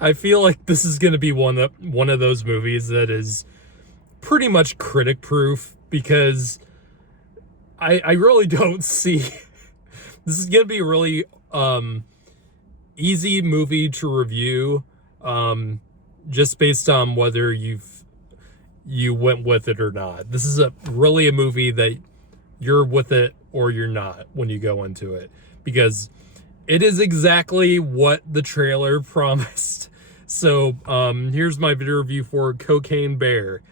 I feel like this is going to be one of those movies that is pretty much critic proof, because I really don't see this is going to be a really easy movie to review, just based on whether you went with it or not. This is really a movie that you're with it or you're not when you go into it, because it is exactly what the trailer promised. So here's my video review for Cocaine Bear.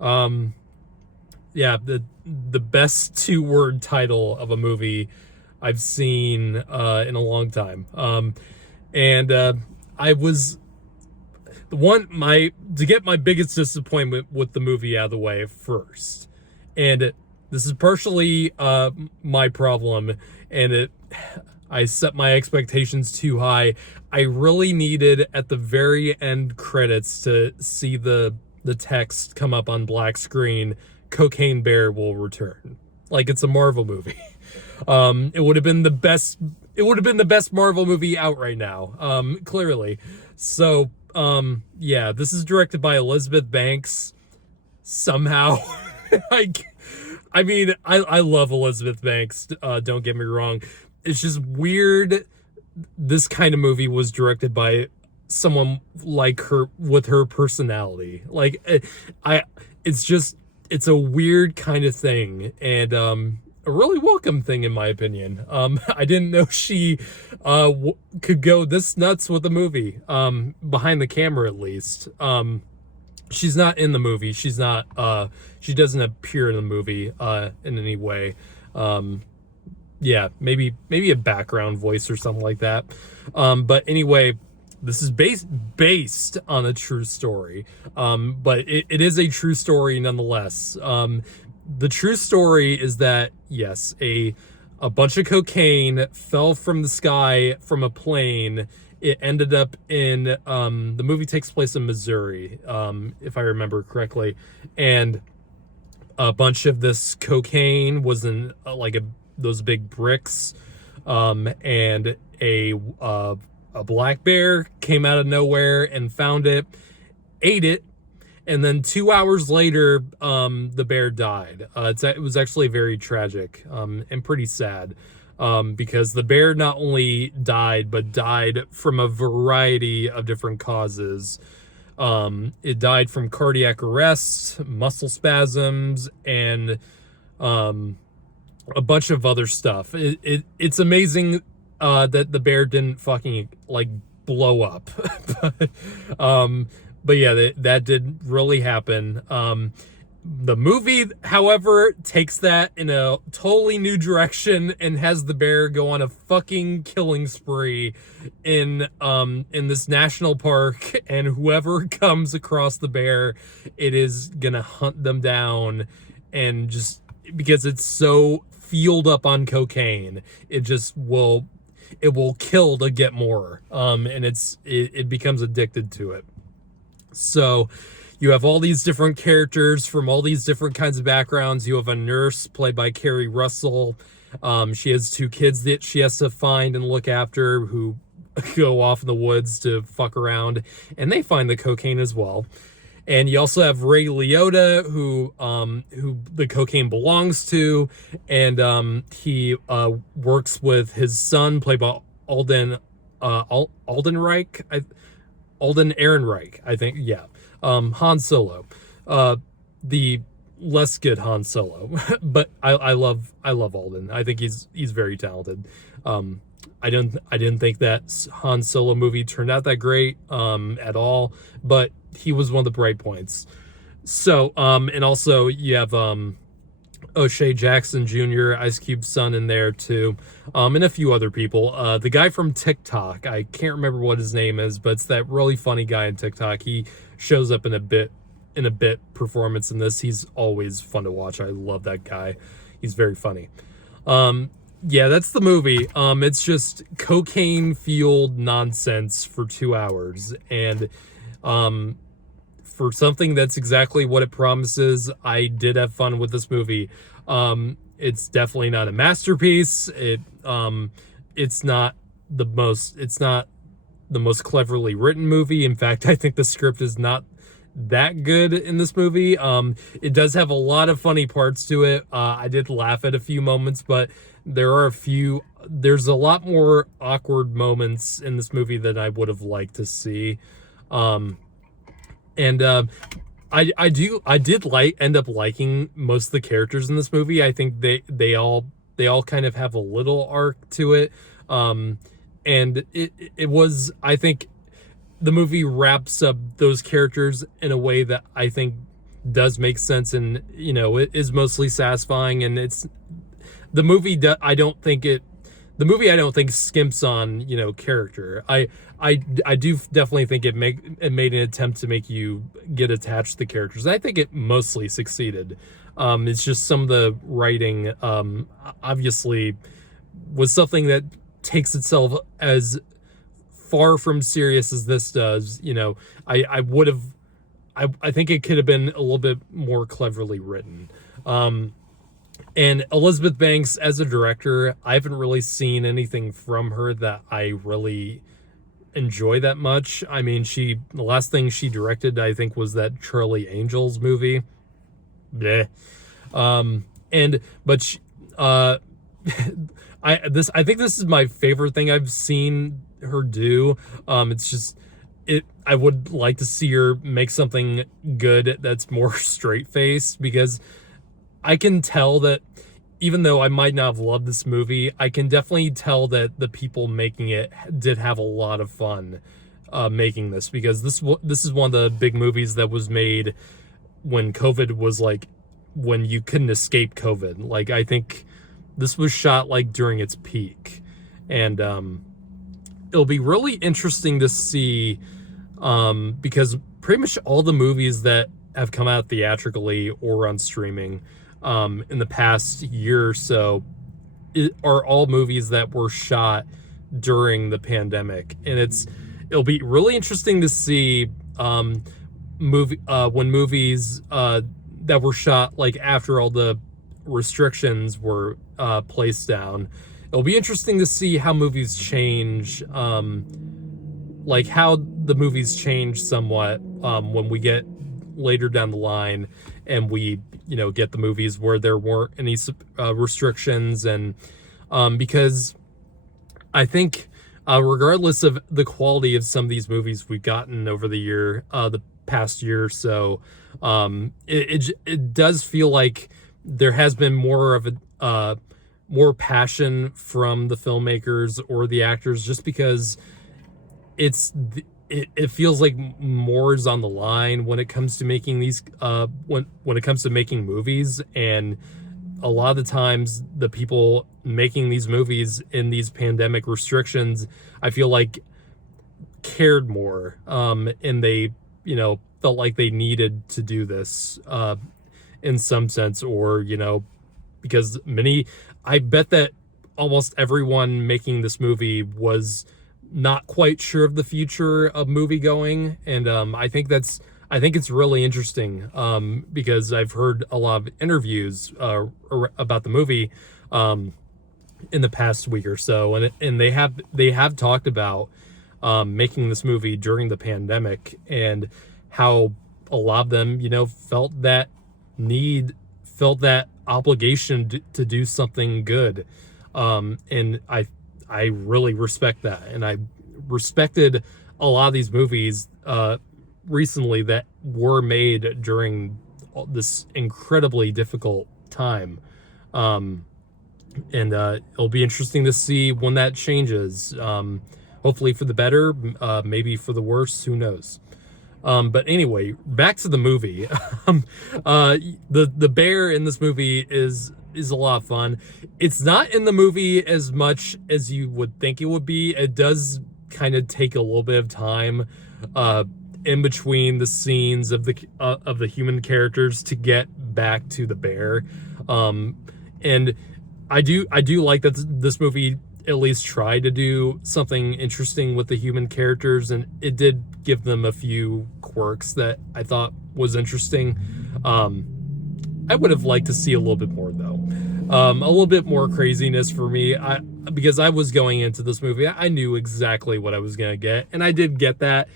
Yeah, the best 2-word title of a movie I've seen in a long time. I was to get my biggest disappointment with the movie out of the way first. And this is partially my problem, and I set my expectations too high. I really needed at the very end credits to see the text come up on black screen, Cocaine Bear will return. Like it's a Marvel movie. It would have been the best Marvel movie out right now, clearly. So, yeah, this is directed by Elizabeth Banks. Somehow. I mean, I love Elizabeth Banks, don't get me wrong. It's just weird this kind of movie was directed by someone like her, with her personality. Like, it's a weird kind of thing, and a really welcome thing in my opinion. I didn't know she could go this nuts with the movie, behind the camera at least. She's not in the movie. She's not she doesn't appear in the movie in any way. Yeah, maybe a background voice or something like that. But anyway, this is based on a true story. But it is a true story nonetheless. The true story is that, yes, a bunch of cocaine fell from the sky from a plane. It ended up in, the movie takes place in Missouri, if I remember correctly. And a bunch of this cocaine was in those big bricks, and a black bear came out of nowhere and found it, ate it, and then 2 hours later, the bear died. It was actually very tragic, and pretty sad, because the bear not only died, but died from a variety of different causes. It died from cardiac arrest, muscle spasms, and a bunch of other stuff. It's amazing that the bear didn't fucking blow up. But yeah, that did really happen. The movie, however, takes that in a totally new direction and has the bear go on a fucking killing spree in this national park, and whoever comes across the bear, it is gonna hunt them down, and just because it's so fueled up on cocaine, it will kill to get more, and it becomes addicted to it. So you have all these different characters from all these different kinds of backgrounds. You have a nurse played by Keri Russell. She has 2 kids that she has to find and look after, who go off in the woods to fuck around, and they find the cocaine as well. And you also have Ray Liotta, who the cocaine belongs to, and he works with his son, played by Alden Ehrenrich, I think. Yeah, Han Solo, the less good Han Solo, but I love Alden. I think he's very talented. I didn't think that Han Solo movie turned out that great at all, but he was one of the bright points. So and also you have O'Shea Jackson Jr., Ice Cube's son, in there too, and a few other people. The guy from TikTok, I can't remember what his name is, but it's that really funny guy in TikTok. He shows up in a bit performance in this. He's always fun to watch. I love that guy. He's very funny. Yeah, that's the movie. It's just cocaine fueled nonsense for 2 hours, and for something that's exactly what it promises, I did have fun with this movie. It's definitely not a masterpiece. It's not the most cleverly written movie. In fact, I think the script is not that good in this movie. It does have a lot of funny parts to it. I did laugh at a few moments, but there's a lot more awkward moments in this movie than I would have liked to see. Um, and I did end up liking most of the characters in this movie. I think they all kind of have a little arc to it. And it was, I think the movie wraps up those characters in a way that I think does make sense, and it is mostly satisfying. And it's the movie I don't think skimps on character. I do definitely think it made an attempt to make you get attached to the characters, and I think it mostly succeeded. It's just some of the writing obviously was something that takes itself as far from serious as this does. I would have I think it could have been a little bit more cleverly written. And Elizabeth Banks as a director, I haven't really seen anything from her that I really enjoy that much. I mean, the last thing she directed, I think, was that Charlie Angels movie. Bleh. But she, I think this is my favorite thing I've seen her do. It's just I would like to see her make something good that's more straight faced, because I can tell that even though I might not have loved this movie, I can definitely tell that the people making it did have a lot of fun making this, because this is one of the big movies that was made when COVID was like, when you couldn't escape COVID. Like, I think this was shot like during its peak, and it'll be really interesting to see, because pretty much all the movies that have come out theatrically or on streaming in the past year or so are all movies that were shot during the pandemic. And it'll be really interesting to see when movies that were shot like after all the restrictions were placed down. It'll be interesting to see how movies change, like how the movies change somewhat when we get later down the line and we get the movies where there weren't any restrictions. And because I think regardless of the quality of some of these movies we've gotten over the past year or so, it does feel like there has been more of a more passion from the filmmakers or the actors, just because it feels like more is on the line when it comes to making these when it comes to making movies. And a lot of the times the people making these movies in these pandemic restrictions, I feel like, cared more, and they felt like they needed to do this in some sense, or because I bet that almost everyone making this movie was not quite sure of the future of movie going. And I think it's really interesting, because I've heard a lot of interviews about the movie in the past week or so, and they have talked about making this movie during the pandemic, and how a lot of them felt that obligation to do something good. And I really respect that, and I respected a lot of these movies recently that were made during this incredibly difficult time. And it'll be interesting to see when that changes. Hopefully for the better, maybe for the worse, who knows. But anyway, back to the movie. The bear in this movie is a lot of fun. It's not in the movie as much as you would think it would be. It does kind of take a little bit of time in between the scenes of the human characters to get back to the bear. And I do like that this movie at least tried to do something interesting with the human characters, and it did give them a few quirks that I thought was interesting. I would have liked to see a little bit more, though. A little bit more craziness for me. because I was going into this movie, I knew exactly what I was gonna get, and I did get that.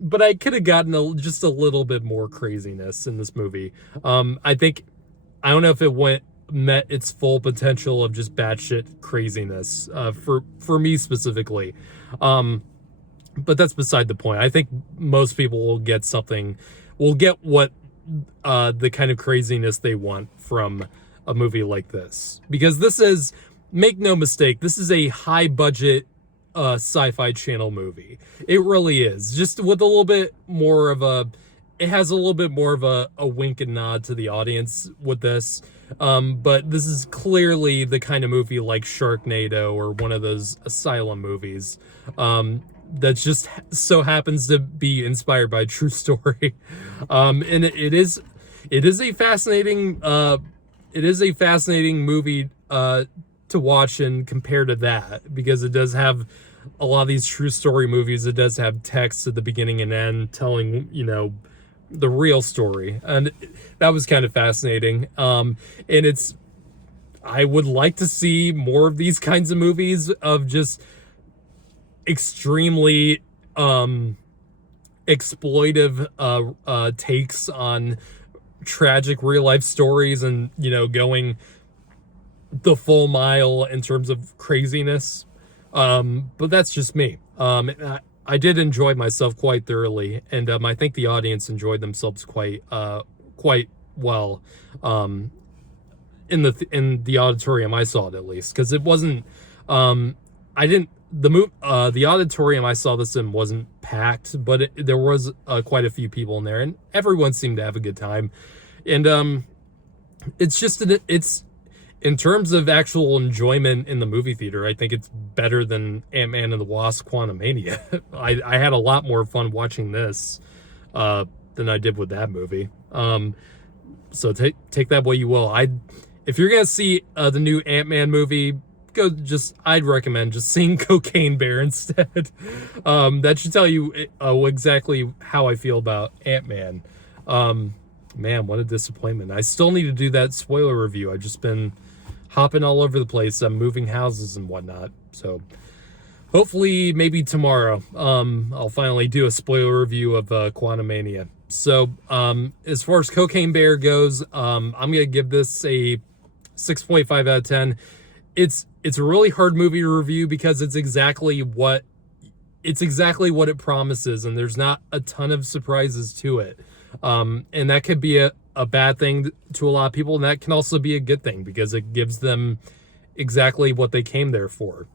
But I could have gotten just a little bit more craziness in this movie. I think I don't know if it met its full potential of just batshit craziness for me specifically. But that's beside the point. I think most people will get what the kind of craziness they want from a movie like this, because this is, make no mistake, this is a high budget sci-fi channel movie. It really is, just with a little bit more of a, it has a little bit more of a wink and nod to the audience with this. But this is clearly the kind of movie like Sharknado or one of those asylum movies that just so happens to be inspired by a true story. And it is a fascinating movie to watch and compare to that, because it does have a lot of these true story movies. It does have text at the beginning and end telling, you know, the real story, and that was kind of fascinating. And I would like to see more of these kinds of movies of just extremely exploitive takes on tragic real life stories, and, you know, going the full mile in terms of craziness. But that's just me. I did enjoy myself quite thoroughly, and I think the audience enjoyed themselves quite well in the auditorium I saw it, at least, because it wasn't I didn't the auditorium I saw this in wasn't packed, but there was quite a few people in there, and everyone seemed to have a good time. And it's just it's in terms of actual enjoyment in the movie theater, I think it's better than Ant-Man and the Wasp: Quantumania. I had a lot more fun watching this than I did with that movie. So take that what you will. If you're gonna see the new Ant-Man movie, I'd recommend just seeing Cocaine Bear instead. That should tell you exactly how I feel about Ant-Man. Man, what a disappointment. I still need to do that spoiler review. I've just been hopping all over the place. I'm moving houses and whatnot. So hopefully maybe tomorrow I'll finally do a spoiler review of Quantumania. So as far as Cocaine Bear goes, I'm going to give this a 6.5 out of 10. It's a really hard movie to review because it's exactly what it promises, and there's not a ton of surprises to it. And that could be a bad thing to a lot of people, and that can also be a good thing because it gives them exactly what they came there for.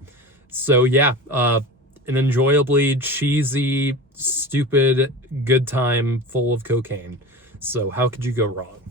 So yeah, an enjoyably cheesy, stupid, good time full of cocaine. So how could you go wrong?